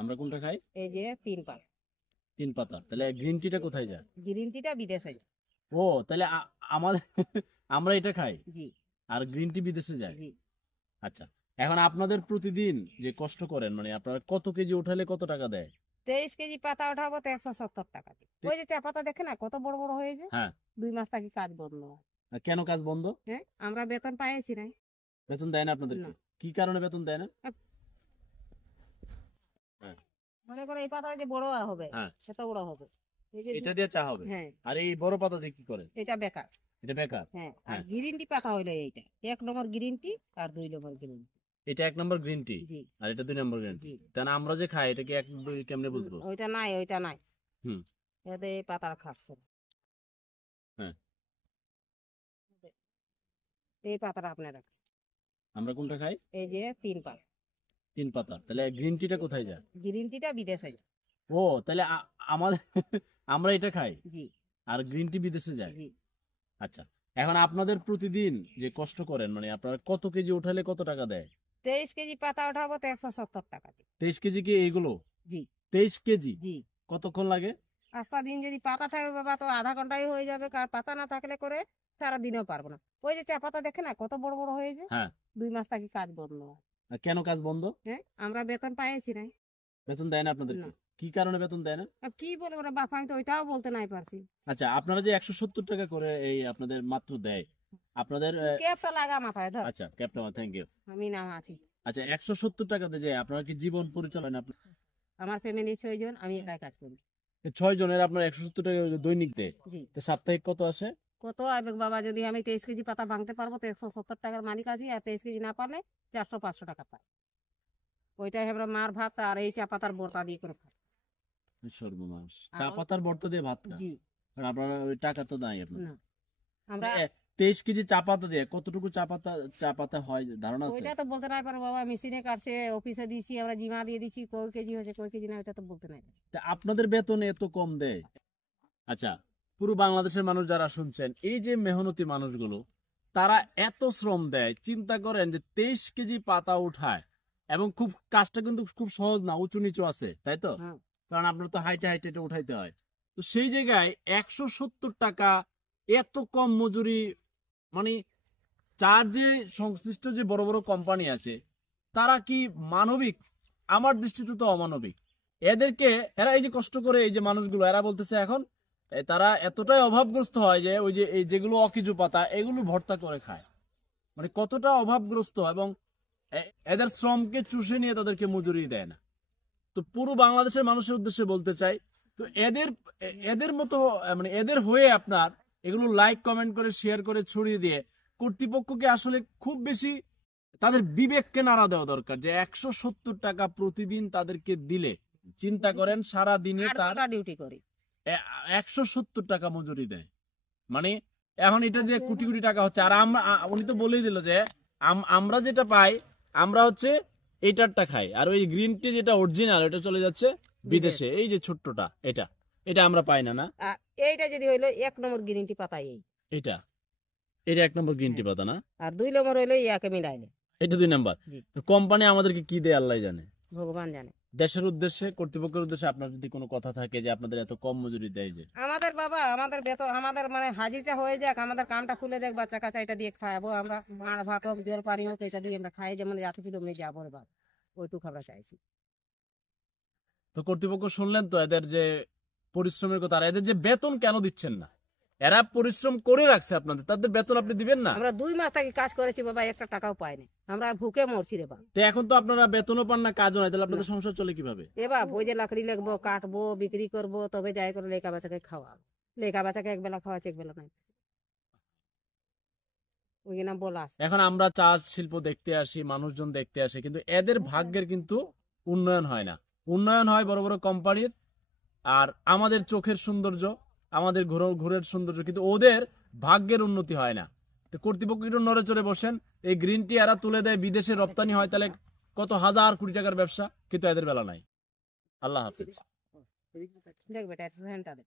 আমরা কোনটা খাই? এই যে 3 পাতা। 3 পাতা। তাহলে গ্রিন টিটা কোথায় যায়? গ্রিন টিটা বিদেশে যায়। ও তাহলে আমাদের আমরা এটা খাই জি আর গ্রিন টি বিদেশে যায়। জি। আচ্ছা, এখন আপনাদের প্রতিদিন যে কষ্ট করেন মানে আপনারা কত কেজি উঠালে কত টাকা দেয়? 23 কেজি পাতা উঠাবো তো 170 টাকা দিয়ে। ওই যে চা পাতা দেখে না কত বড় বড় হয়েছে। হ্যাঁ। 2 মাস থাকি কাজ বন্ধ। আর কেন কাজ বন্ধ? হ্যাঁ, আমরা বেতন পাইছি না। বেতন দেয় না আপনাদেরকে? না। কি কারণে বেতন দেয় না? হ্যাঁ। মনে করো এই পাতা যে বড় হবে, হ্যাঁ। সেটা বড় হবে। এই যে এটা দিয়ে চা হবে। হ্যাঁ, আর এই বড় পাতা দিয়ে কি করে? এটা বেকার। এটা বেকার। হ্যাঁ, আর হ্যাঁ। গ্রিন টি পাতা হইলো এইটা। 1 নম্বর গ্রিন টি আর 2 নম্বর গ্রিন টি। এটা 1 নম্বর গ্রিন টি জি আর এটা 2 নম্বর গ্রিন টি। জি। তাহলে আমরা যে খাই এটা কি 1 2 কেমনে বুঝবো? ওইটা নাই, ওইটা নাই। হুম। এতে এই পাতার খাচ্ছে। হ্যাঁ। এই পাতাটা আপনারা আমরা কোনটা খাই? এই যে 3 পাতা। 3 পাতা। তাহলে গ্রিন টিটা কোথায় যায়? গ্রিন টিটা বিদেশে যায়। ও তাহলে আমাদের আমরা এটা খাই জি আর গ্রিন টি বিদেশে যায়। জি। আচ্ছা, এখন আপনাদের প্রতিদিন যে কষ্ট করেন মানে আপনারা কত কেজি উঠালে কত টাকা দেয়? 23 কেজি পাতা উঠাবো তো 170 টাকা দিয়ে। 23 কেজি কি এইগুলো? জি 23 কেজি জি। কতক্ষণ লাগে? আস্তা দিন যদি পাতা থাকে বাবা তো আধা ঘন্টায় হয়ে যাবে, কার পাতা না থাকলে করে সারা দিনও পারবো না। ওই যে চা পাতা দেখে না কত বড় বড় হয়েছে। হ্যাঁ। 2 মাস থাকি কাজ বন্ধ। আর কেন কাজ বন্ধ? হ্যাঁ, আমরা বেতন পাইছি না। বেতন দেয় না আপনাদেরকে? না। কি কারণে বেতন দেয় না? আর কি বলবো রে বাপ, আমি তো ওইটাও বলতে নাই পারছি। আচ্ছা, আপনারা যে 170 টাকা করে এই আপনাদের মাত্র দেয় আপনাদের ক্যাপটা লাগা মাথায় ধর। আচ্ছা ক্যাপ্টেন থ্যাংক ইউ। আমি নাম আছি। আচ্ছা, 170 টাকাতে যে আপনারা কি জীবন পরিচালনা আমার ফ্যামিলি 6 জন, আমি একাই কাজ করি। 6 জনের আপনার 170 টাকা দৈনিক দেয়? জি। তো সাপ্তাহিক কত আসে? কত আসবে বাবা, যদি আমি 23 কেজি পাতা ভাঙতে পারবো তো 170 টাকার মালিক আছি, আর 23 কেজি না পারলে 400-500 টাকা পাই। ওইটাই আমরা মার ভাত আর এই চা পাতার বর্তা দিয়ে করে খাই। সর্বনাশ, চা পাতার ভর্তা দিয়ে ভাত খান? জি। আর আপনারা ওই টাকা তো নাই আপনার। না, আমরা 23 কেজি চা পাতা দিয়ে কতটুকু চা পাতা হয় ধারণা আছে? ওইটা তো বলতে নাই পারো বাবা, মেশিনে কাটছে, অফিসে দিয়েছি, আমরা জিমা দিয়ে দিচ্ছি, কয় কেজি হয়েছে কয় কেজি না, ওইটা তো বলতে নাই। তা আপনাদের বেতন এত কম দেয়? আচ্ছা, পুরো বাংলাদেশের মানুষ যারা শুনছেন, এই যে মেহনতি মানুষগুলো তারা এত শ্রম দেয়, চিন্তা করেন যে 23 কেজি পাতা উঠায় এবং খুব কাজটা কিন্তু খুব সহজ না, উঁচু নিচু আছে, তাই তো? হ্যাঁ। কারণ আপনার তো হাইটে হাইটে এটা উঠাইতে হয়। তো সেই জায়গায় 170 টাকা এত কম মজুরি, মানে চার যে সংশ্লিষ্ট যে বড় বড় কোম্পানি আছে তারা কি মানবিক? আমার দৃষ্টিতে তো অমানবিক। এদেরকে এরা এই যে কষ্ট করে এই যে মানুষগুলো এরা বলতেছে এখন তারা এতটাই অভাবগ্রস্ত হয় যে ওই যে এই যেগুলো অকিজু পাতা এগুলো ভর্তা করে খায়। মানে কতটা অভাবগ্রস্ত, এবং এদের শ্রমকে চুষে নিয়ে তাদেরকে মজুরি দেয় না। তো পুরো বাংলাদেশের মানুষের উদ্দেশ্যে বলতে চাই, তো এদের মতো মানে এদের হয়ে আপনার এগুলো লাইক কমেন্ট করে শেয়ার করে ছড়িয়ে দিয়ে কর্তৃপক্ষকে আসলে খুব বেশি তাদের বিবেককে নাড়া দেওয়া দরকার যে 170 টাকা প্রতিদিন তাদেরকে দিলে চিন্তা করেন সারা দিনে তার ডিউটি করি 170 টাকা মজুরি দেয়। মানে এখন এটা দিয়ে কোটি কোটি টাকা হচ্ছে। আর আমরা উনি তো বলেই দিল যে আমরা যেটা পাই আমরা হচ্ছে এইটারটা খাই, আর ওই গ্রিন টি যেটা অরিজিনাল ওটা চলে যাচ্ছে বিদেশে। এই যে ছোট্টটা এটা এটা আমরা পাই না। না, আর এইটা যদি হইলো 1 নম্বর গ্রিন টি পাতা, এটা এটা 1 নম্বর গ্রিন টি পাতা না, আর 2 নম্বর হইলো ইয়াকে মিলাইলে এটা 2 নম্বর। তো কোম্পানি আমাদেরকে কি দেয় আল্লাহ জানে, ভগবান জানে। দেশের উদ্দেশ্যে কর্তৃপক্ষের উদ্দেশ্যে আপনার যদি কোনো কথা থাকে যে আপনাদের এত কম মজুরি দেয় যে আমাদের বাবা, আমাদের বেতন, আমাদের মানে হাজিরটা হয়ে যাক, আমাদের কামটা খুলে দেখ, বাচ্চা কাচ্চা এটা দিয়ে খাওয়াবো আমরা, মার ভাত হোক জল পানি হোক এটা দিয়ে আমরা খাই, যেমন 8 কিলো মেয়ে যাবো রে বাবা, ওইটুকু আমরা চাইছি। তো কর্তৃপক্ষ শুনলেন তো এদের যে পরিশ্রমের কথা, আর এদের যে বেতন কেন দিচ্ছেন না? এরা পরিশ্রম করে রাখছে আপনাদের, তাদের বেতন আপনি দিবেন না? আমরা 2 মাস থেকে কাজ করেছি বাবা, একটা টাকাও পাইনি, আমরা ভুকে মরছি রে বাবা। তো এখন তো আপনারা বেতনও পান না, কাজও নাই, তাহলে আপনাদের সংসার চলে কিভাবে? এবার ওই যে লাকড়ি লাগবো, কাটবো, বিক্রি করবো, তবে যাই করে লেখা বাচ্চাকে খাওয়াবো। লেখা বাচ্চাকে একবেলা খাওয়াচ্ছে, একবেলা নাই, ওই নাম বলা আছে। এখন আমরা চাষ শিল্প দেখতে আসি, মানুষজন দেখতে আসে, কিন্তু এদের ভাগ্যের কিন্তু উন্নয়ন হয় না। উন্নয়ন হয় বড় বড় কোম্পানির, আর আমাদের চোখের সৌন্দর্য, আমাদের ঘুরের সৌন্দর্য, কিন্তু ওদের ভাগ্যের উন্নতি হয় না। তো কর্তৃপক্ষ একটু নড়ে চড়ে বসেন, এই গ্রিন টি এরা তুলে দেয়, বিদেশে রপ্তানি হয়, তাহলে কত হাজার কোটি টাকার ব্যবসা, কিন্তু এদের বেলা নাই। আল্লাহ হাফিজ। দেখ বেটা, ফ্যানটা দেখ।